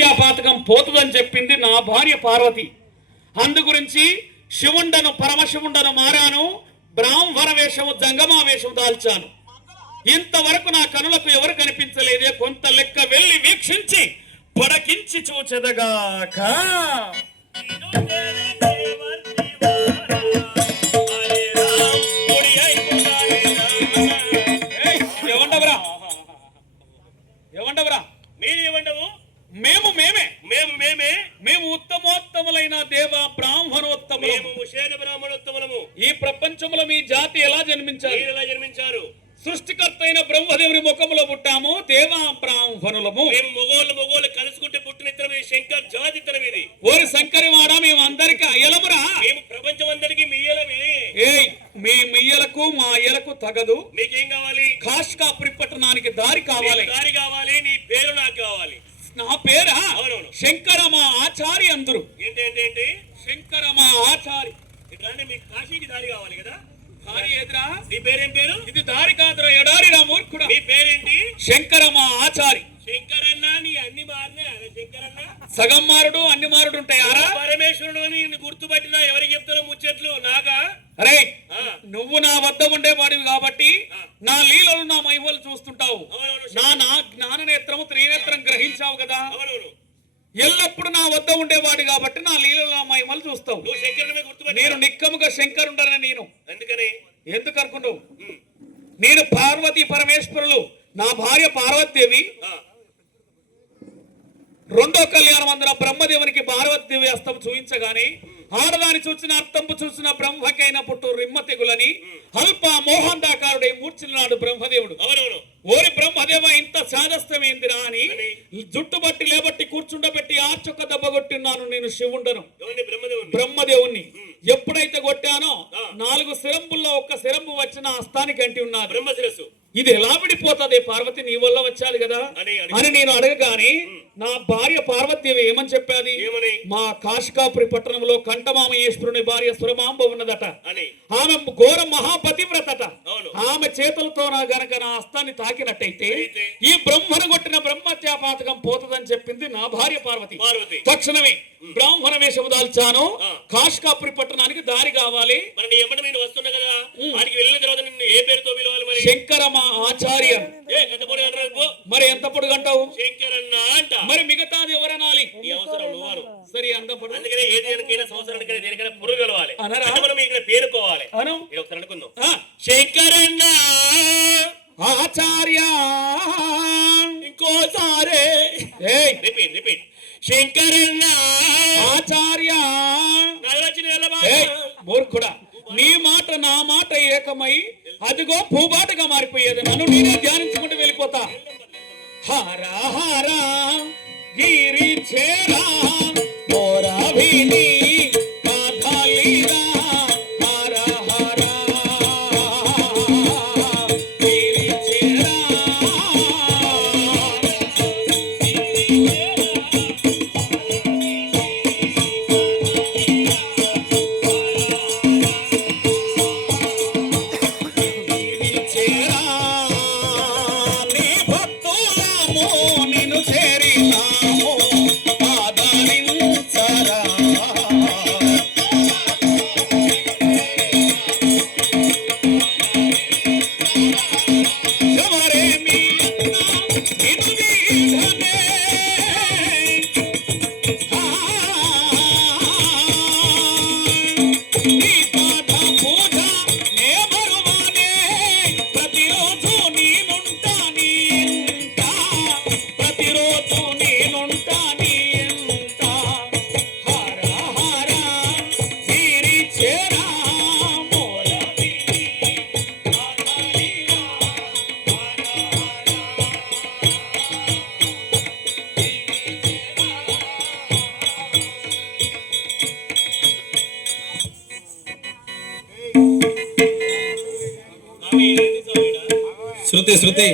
బ్రహ్మత్యాపాతకం పోతుందని చెప్పింది నా భార్య పార్వతి. అందు గురించి శివుండను పరమశివుండను మారాను, బ్రాహ్మణ వేషము జంగమా వేషము దాల్చాను. ఇంతవరకు నా కనులకు ఎవరు కనిపించలేదే, కొంత లెక్క వెళ్ళి వీక్షించి పడకించి చూచెదగాక. ఏమండవరా ఏమండవరా మీరు ఏమండవు? మేము మేమే మేము మేమే మేము ఉత్తమోత్తములైన దేవ బ్రాహ్మణోత్తములము, బ్రాహ్మణోత్తములము. ఈ ప్రపంచంలో మీ జాతి ఎలా జన్మించారు? ఎలా జన్మించారు? సృష్టికర్త అయిన బ్రహ్మదేవుని ముఖములో పుట్టాము, దేవా బ్రాహ్మణులము. మేము మొగోళ్ళు కలుసుకుంటే పుట్టిన ఇతరం ఇది, శంకర్ జాతి ఇతరం ఇది. ఓరి శంకరివాడ, మేము అందరికి అయ్యలమురా. మేము ప్రపంచం అందరికి మియ్యలమే. ఏయ్, మీ మియ్యలకు మా అయ్యలకు తగదు. మీకేం కావాలి? కాష్కాపురి పట్టణానికి దారి కావాలి. దారి కావాలి. నీ పేరు నాకు కావాలి. నా పేరా? అవునవును. శంకర మా ఆచారి అందరు. ఏంటి? శంకర మా ఆచారి. ఇట్లా మీకు కాశీకి దారి కావాలి కదా? దారి ఎదురా? నీ పేరేం పేరు? ఇది దారి కాదురా, ఎడారి రా మూర్ఖుడా. నీ పేరేంటి? శంకర మా ఆచారి. శంకరన్న, నీ అన్ని మారినా శంకరన్న? సగం మారుడు అన్ని మారుడు ఉంటాయారా? పరమేశ్వరుడు అని గుర్తుపట్టినా ఎవరికి చెప్తారో ముచ్చట్లు నాగా? అరే, నువ్వు నా వద్ద ఉండేవాడివి కాబట్టి నా లీలలు నా మహిమలు చూస్తుంటావు. నా జ్ఞాన నేత్రము త్రినేత్రం గ్రహించావు కదా. ఎల్లప్పుడు నా వద్ద ఉండేవాడు కాబట్టి నా లీలలు నా మహిమలు చూస్తావు. నేను నిక్కముగా శంకరుండని నేను ఎందుకు అనుకున్నావు? నేను పార్వతీ పరమేశ్వరులు, నా భార్య పార్వతీదేవి. రెండో కళ్యాణం అందర బ్రహ్మదేవునికి పార్వతీదేవి అస్తం చూయించగానే ఆడదాని చూసిన అర్థంపు చూసిన బ్రహ్మకైన పుట్టు రిమ్మ తెగులని అల్ప మోహందాకారుడై మూర్చినాడు బ్రహ్మదేవుడు. ఓరి బ్రహ్మదేవ, ఇంత సాదస్తమేందిరా అని జుట్టు బట్టి లేబట్టి కూర్చుండబెట్టి ఆర్చొక్క దెబ్బ కొట్టిన్నాను నేను శివుండను, బ్రహ్మదేవుణ్ణి. ఎప్పుడైతే కొట్టానో 4 శిరంబుల్లో ఒక్క శిరంబు వచ్చిన హస్తానికి అంటి ఉన్నది బ్రహ్మశిరస్సు. ఇది ఎలా విడిపోతుంది పార్వతి, నీ వల్ల వచ్చాది కదా అని నేను అడగగానే నా భార్య పార్వతీదేవి ఏమని చెప్పాది? మా కాశికాపురి పట్టణంలో కంఠమామయేశ్వరుని భార్య సురమాంబ ఉన్నదట. ఆమె ఘోర మహాపతివ్రతట. ఆమె చేతులతో నా గనక నా హస్తాన్ని తాకినట్టయితే ఈ బ్రహ్మను కొట్టిన బ్రహ్మత్యాపాతకం పోతుందని చెప్పింది నా భార్య పార్వతి. తక్షణమే బ్రాహ్మణ వేషము దాల్చాను, కాశికాపురి పట్టణానికి దారి కావాలి. వస్తున్నా కదా, వెళ్ళిన తర్వాత నిన్ను ఏ పేరుతో పిలవాలి? శంకర మా ఆచార్య. మరి ఎంత పొడుగంటావు? శంకరన్న అంట. మరి మిగతాది ఎవరనాలి? సరే, అందపడు. అందుకనే ఏదైనా సంవత్సరానికైనా దేనికైనా పురుగు కలవాలి మనం పేరుకోవాలి. ఒకసారి అనుకుందాం. శంకరన్న ఆచార్య. ఇంకోసారి రిపీట్. శంకరన్న ఆచార్య. మూర్ఖుడా, నీ మాట నా మాట ఏకమై అదిగో భూబాటగా మారిపోయేది. నన్ను నేనే ధ్యానించుకుంటూ వెళ్ళిపోతా. హరా హరా గిరి చేరా మోరాభిని కాథలీరా. హరా హరా గిరి చేరా. శృతి